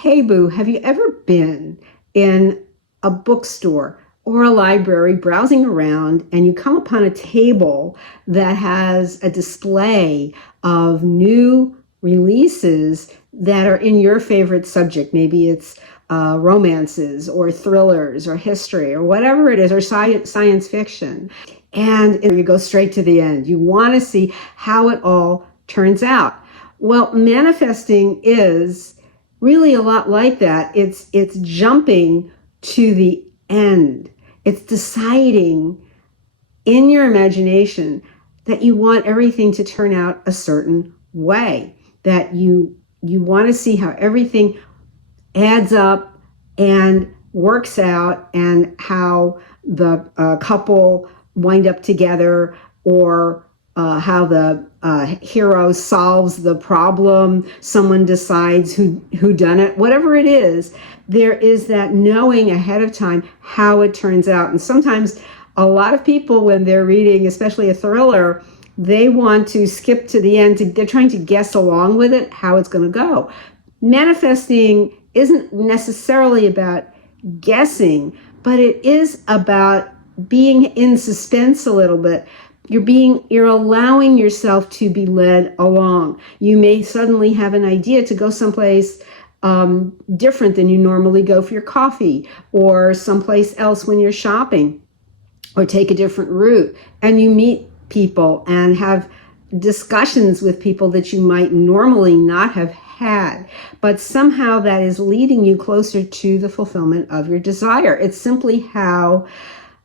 Hey Boo, have you ever been in a bookstore or a library browsing around and you come upon a table that has a display of new releases that are in your favorite subject? Maybe it's romances or thrillers or history or whatever it is, or science fiction. And you go straight to the end. You want to see how it all turns out. Well, manifesting is really a lot like that. It's jumping to the end. It's deciding in your imagination that you want everything to turn out a certain way, that you want to see how everything adds up and works out, and how the couple wind up together, or how the hero solves the problem, someone decides who done it, whatever it is. There is that knowing ahead of time how it turns out. And sometimes a lot of people, when they're reading, especially a thriller, they want to skip to the end. They're trying to guess along with it how it's going to go. Manifesting isn't necessarily about guessing, but it is about being in suspense a little bit. You're allowing yourself to be led along. You may suddenly have an idea to go someplace different than you normally go for your coffee, or someplace else when you're shopping, or take a different route, and you meet people and have discussions with people that you might normally not have had, but somehow that is leading you closer to the fulfillment of your desire. It's simply how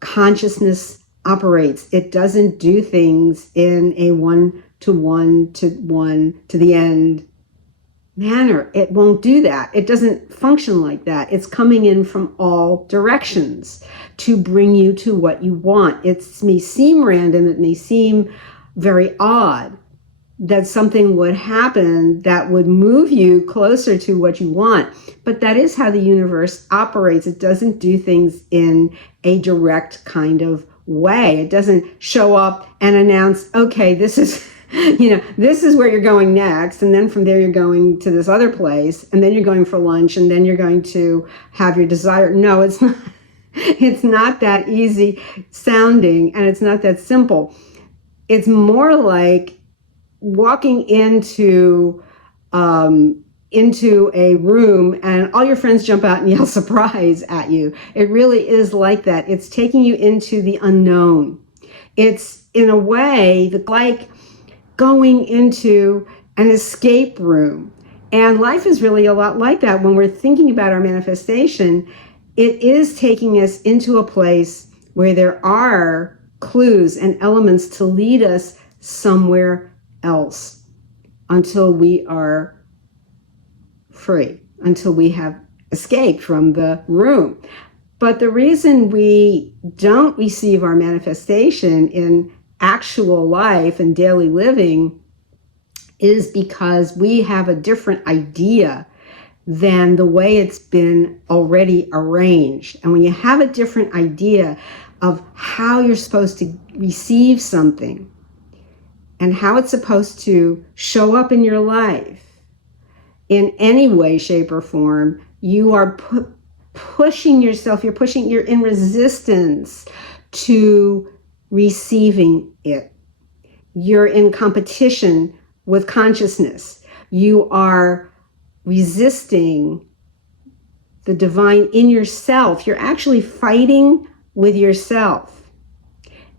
consciousness operates. It doesn't do things in a one to one to the end manner. It won't do that. It doesn't function like that. It's coming in from all directions to bring you to what you want. It may seem random. It may seem very odd that something would happen that would move you closer to what you want. But that is how the universe operates. It doesn't do things in a direct kind of way. It doesn't show up and announce, okay, this is, this is where you're going next. And then from there, you're going to this other place. And then you're going for lunch. And then you're going to have your desire. No, it's not. It's not that easy sounding. And it's not that simple. It's more like walking into a room and all your friends jump out and yell surprise at you. It really is like that. It's taking you into the unknown. It's, in a way, like going into an escape room. And life is really a lot like that. When we're thinking about our manifestation, it is taking us into a place where there are clues and elements to lead us somewhere else until we are free, until we have escaped from the room. But the reason we don't receive our manifestation in actual life and daily living is because we have a different idea than the way it's been already arranged. And when you have a different idea of how you're supposed to receive something and how it's supposed to show up in your life in any way, shape, or form, you are pushing yourself, you're in resistance to receiving it. You're in competition with consciousness. You are resisting the divine in yourself. You're actually fighting with yourself.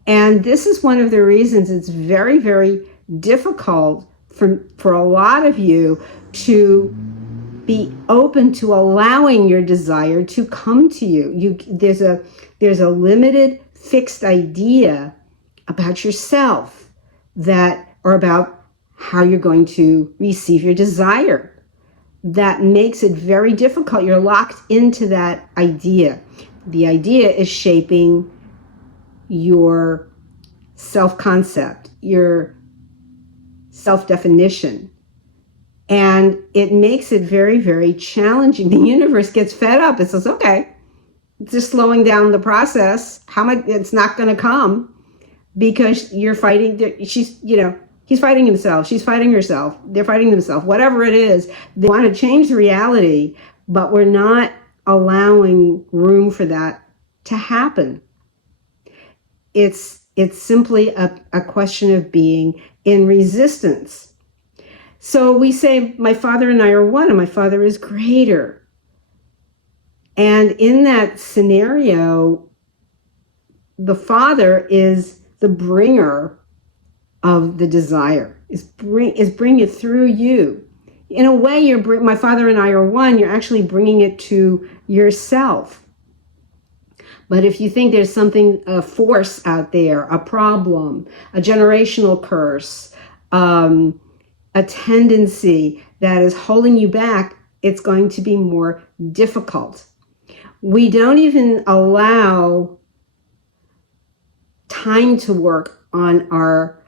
And this is one of the reasons it's very, very difficult for a lot of you to be open to allowing your desire to come to you. There's a limited, fixed idea about yourself or about how you're going to receive your desire that makes it very difficult. You're locked into that idea. The idea is shaping your self-concept, your self-definition. And it makes it very, very challenging. The universe gets fed up. It says, okay, it's just slowing down the process. It's not going to come because you're fighting. He's fighting himself. She's fighting herself. They're fighting themselves. Whatever it is, they want to change the reality, but we're not allowing room for that to happen. It's simply a question of being in resistance. So we say, my Father and I are one, and my Father is greater. And in that scenario, the Father is the bringer of the desire, is bringing it through you. In a way, my Father and I are one, you're actually bringing it to yourself. But if you think there's something, a force out there, a problem, a generational curse, a tendency that is holding you back, it's going to be more difficult. We don't even allow time to work on our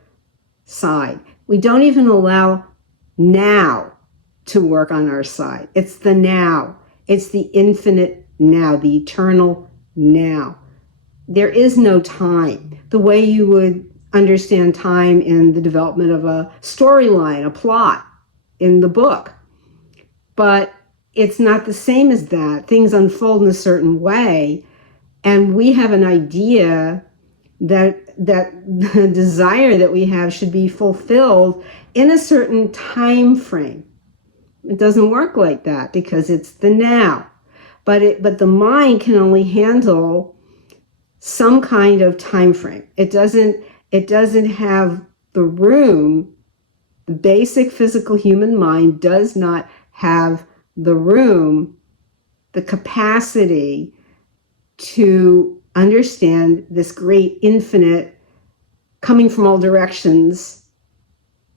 side. We don't even allow now to work on our side. It's the now. It's the infinite now, the eternal now. There is no time. The way you would understand time in the development of a storyline, a plot in the book. But it's not the same as that. Things unfold in a certain way, and we have an idea that the desire that we have should be fulfilled in a certain time frame. It doesn't work like that because it's the now. But the mind can only handle some kind of time frame. It doesn't have the room. The basic physical human mind does not have the room, the capacity to understand this great infinite coming from all directions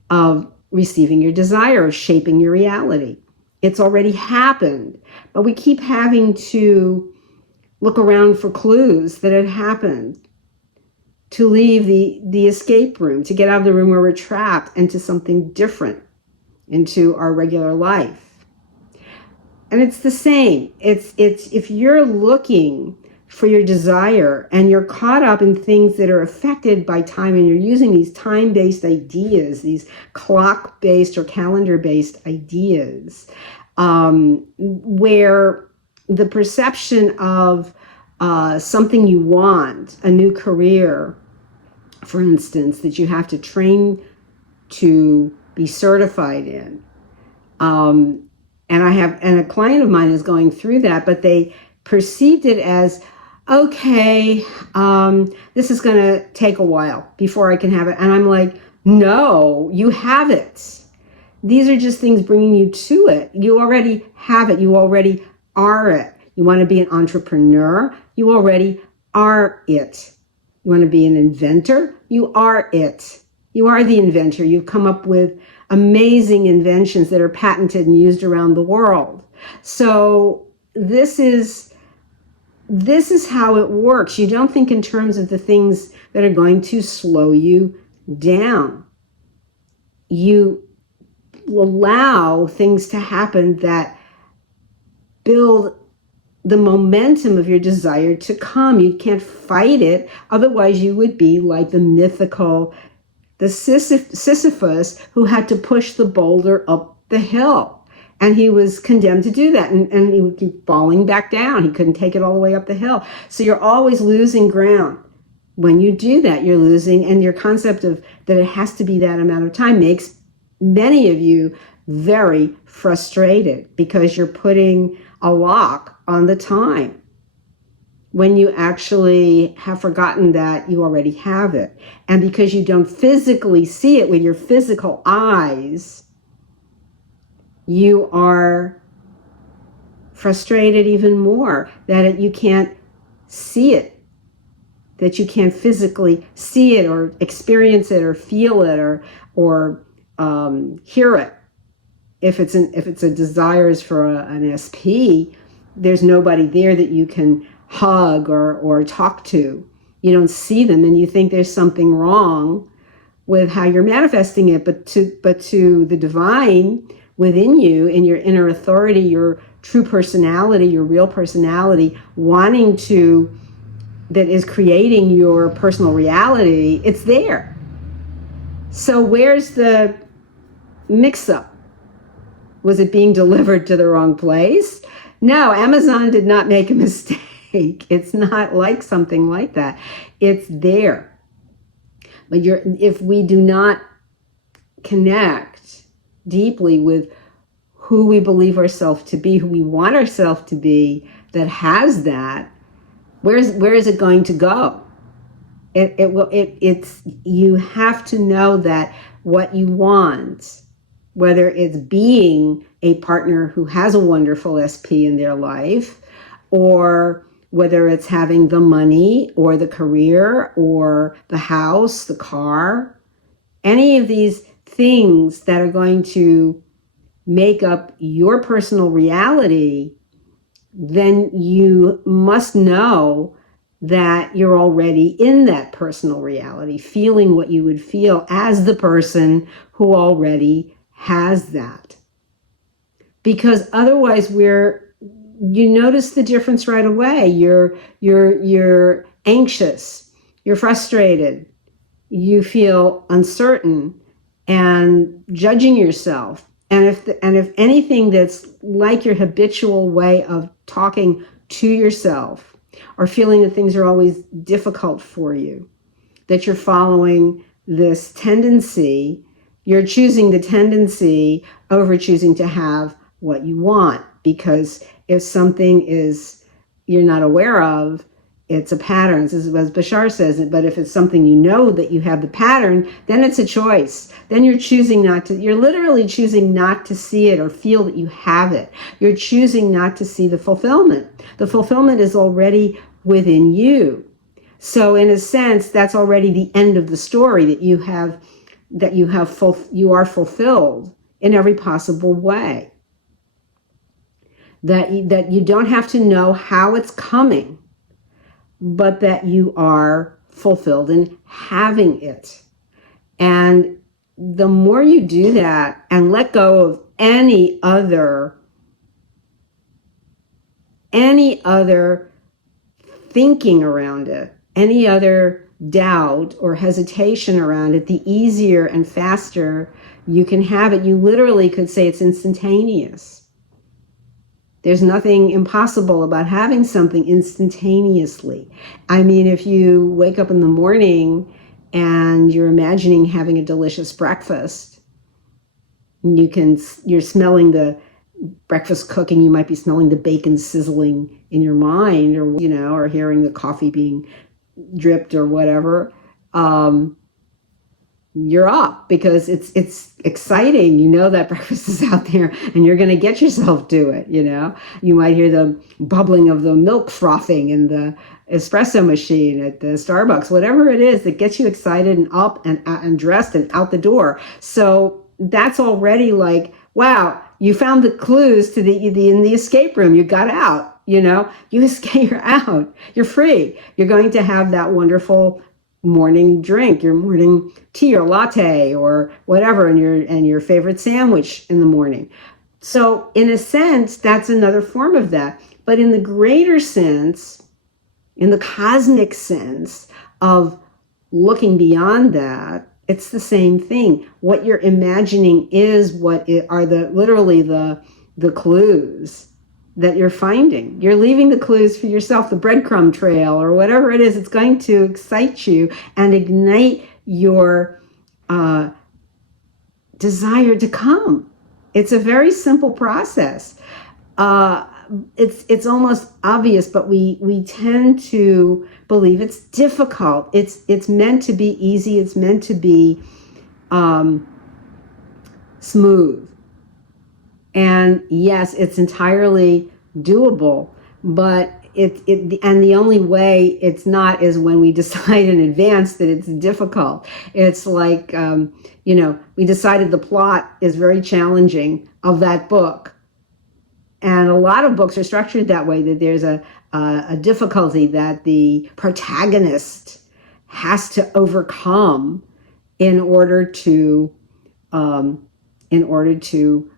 of receiving your desire, of shaping your reality. It's already happened, but we keep having to look around for clues that it happened, to leave the escape room, to get out of the room where we're trapped into something different, into our regular life. And it's the same. It's if you're looking for your desire and you're caught up in things that are affected by time, and you're using these time-based ideas, these clock-based or calendar-based ideas, where the perception of something you want, a new career, for instance, that you have to train to be certified in. And a client of mine is going through that, but they perceived it as, okay, this is going to take a while before I can have it. And I'm like, no, you have it. These are just things bringing you to it. You already have it. You already are it. You want to be an entrepreneur? You already are it. You want to be an inventor? You are it. You are the inventor. You've come up with amazing inventions that are patented and used around the world. So this is how it works. You don't think in terms of the things that are going to slow you down. You allow things to happen that build the momentum of your desire to come. You can't fight it. Otherwise, you would be like the mythical, the Sisyphus who had to push the boulder up the hill. And he was condemned to do that. And he would keep falling back down. He couldn't take it all the way up the hill. So you're always losing ground. When you do that, you're losing. And your concept of that it has to be that amount of time makes many of you very frustrated because you're putting a lock on the time when you actually have forgotten that you already have it. And because you don't physically see it with your physical eyes, you are frustrated even more that you can't see it, that you can't physically see it or experience it or feel it or hear it. If it's a desires for an SP, there's nobody there that you can hug or talk to. You don't see them, and you think there's something wrong with how you're manifesting it. But to the divine within you, in your inner authority, your true personality, your real personality, wanting to, that is creating your personal reality, it's there. So where's the mix-up? Was it being delivered to the wrong place? No, Amazon did not make a mistake. It's not like something like that. It's there. But if we do not connect deeply with who we believe ourselves to be, who we want ourselves to be, that has that, where is it going to go? It's you have to know that what you want, whether it's being a partner who has a wonderful SP in their life, or whether it's having the money or the career or the house, the car, any of these things that are going to make up your personal reality, then you must know that you're already in that personal reality, feeling what you would feel as the person who already has that. Because otherwise you notice the difference right away. You're anxious, you're frustrated, you feel uncertain and judging yourself. And if anything that's like your habitual way of talking to yourself, or feeling that things are always difficult for you, that you're following this tendency, you're choosing the tendency over choosing to have what you want. Because if something is you're not aware of, it's a pattern. This is as Bashar says it, but if it's something you know that you have the pattern, then it's a choice. Then you're literally choosing not to see it or feel that you have it. You're choosing not to see the fulfillment. The fulfillment is already within you. So in a sense, that's already the end of the story, that you are fulfilled in every possible way. That you don't have to know how it's coming, but that you are fulfilled in having it. And the more you do that and let go of any other thinking around it, any other doubt or hesitation around it, the easier and faster you can have it. You literally could say it's instantaneous. There's nothing impossible about having something instantaneously. I mean, if you wake up in the morning and you're imagining having a delicious breakfast, you're smelling the breakfast cooking, you might be smelling the bacon sizzling in your mind, or hearing the coffee being dripped or whatever. You're up because it's exciting. You know that breakfast is out there and you're going to get yourself to it. You might hear the bubbling of the milk frothing in the espresso machine at the Starbucks, whatever it is that gets you excited and up and dressed and out the door. So that's already like, wow, you found the clues to in the escape room. You got out, you escape, you're out, you're free. You're going to have that wonderful morning drink, your morning tea or latte or whatever, and your favorite sandwich in the morning. So in a sense, that's another form of that. But in the greater sense, in the cosmic sense of looking beyond that, it's the same thing. What you're imagining is literally the clues that you're finding. You're leaving the clues for yourself, the breadcrumb trail or whatever it is. It's going to excite you and ignite your desire to come. It's a very simple process. It's almost obvious, but we tend to believe it's difficult. It's meant to be easy. It's meant to be smooth. And yes, it's entirely doable, but and the only way it's not is when we decide in advance that it's difficult. It's like, we decided the plot is very challenging of that book. And a lot of books are structured that way, that there's a difficulty that the protagonist has to overcome in order to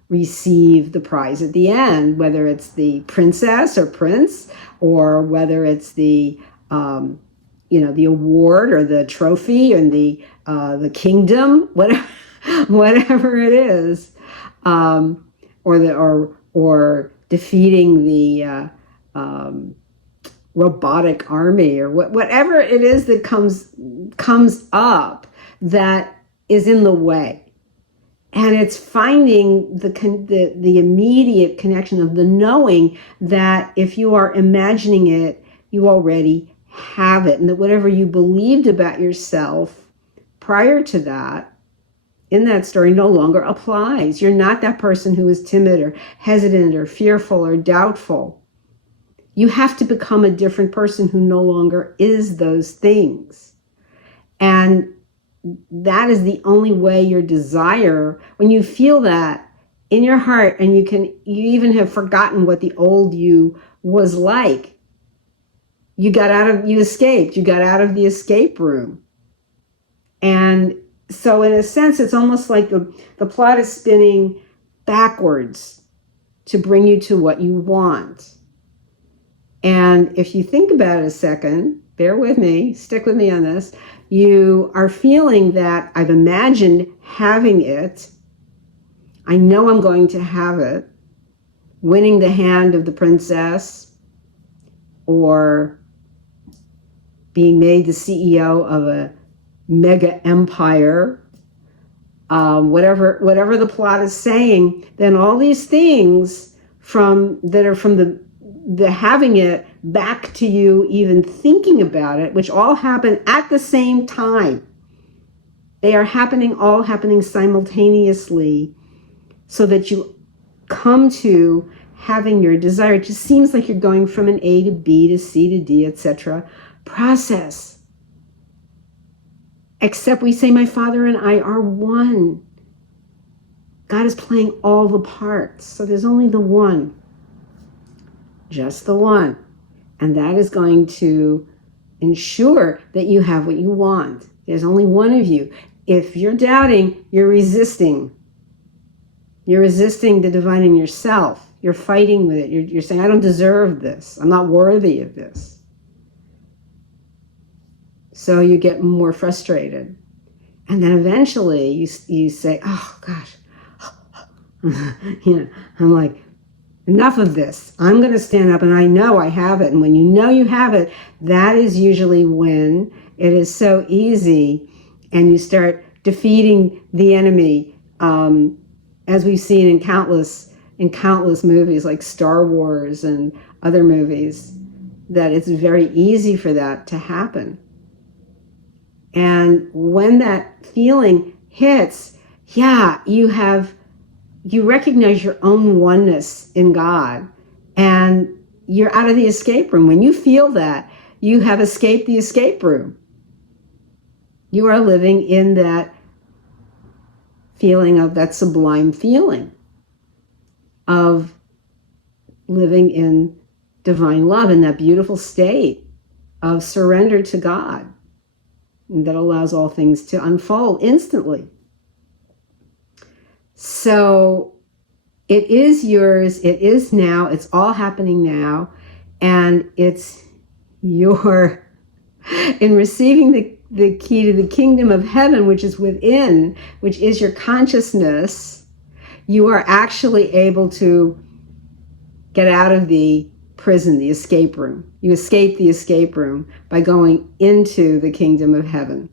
receive the prize at the end, whether it's the princess or prince, or whether it's the the award or the trophy and the kingdom, whatever it is, or defeating the robotic army, or whatever it is that comes up that is in the way. And it's finding the immediate connection of the knowing that if you are imagining it, you already have it, and that whatever you believed about yourself prior to that in that story no longer applies. You're not that person who is timid or hesitant or fearful or doubtful. You have to become a different person who no longer is those things. And that is the only way your desire, when you feel that in your heart, and you even have forgotten what the old you was like. You escaped, you got out of the escape room. And so in a sense, it's almost like the plot is spinning backwards to bring you to what you want. And if you think about it a second, bear with me, stick with me on this, you are feeling that I've imagined having it. I know I'm going to have it. Winning the hand of the princess, or being made the CEO of a mega empire, whatever the plot is saying, then all these things that are from the having it back to you even thinking about it, which all happen at the same time. They are all happening simultaneously, so that you come to having your desire. It just seems like you're going from an A to B to C to D, etc. process. Except we say, my Father and I are one. God is playing all the parts. So there's only the one. Just the one. And that is going to ensure that you have what you want. There's only one of you. If you're doubting, you're resisting. You're resisting the divine in yourself. You're fighting with it. You're saying, I don't deserve this. I'm not worthy of this. So you get more frustrated. And then eventually you say, oh gosh, I'm like, enough of this. I'm going to stand up, and I know I have it. And when you know you have it, that is usually when it is so easy, and you start defeating the enemy, as we've seen in countless movies like Star Wars and other movies, that it's very easy for that to happen. And when that feeling hits, you recognize your own oneness in God, and you're out of the escape room. When you feel that, you have escaped the escape room. You are living in that feeling of that sublime feeling of living in divine love, in that beautiful state of surrender to God that allows all things to unfold instantly. So it is yours. It is now. It's all happening now. And it's in receiving the key to the kingdom of heaven, which is within, which is your consciousness, you are actually able to get out of the prison, the escape room. You escape the escape room by going into the kingdom of heaven.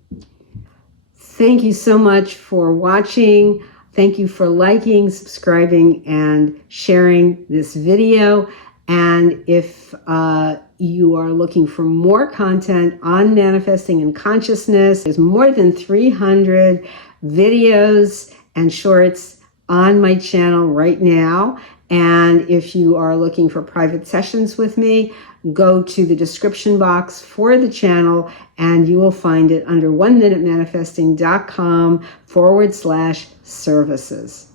Thank you so much for watching. Thank you for liking, subscribing, and sharing this video. And if you are looking for more content on manifesting and consciousness, there's more than 300 videos and shorts on my channel right now. And if you are looking for private sessions with me, go to the description box for the channel, and you will find it under oneminutemanifesting.com/services.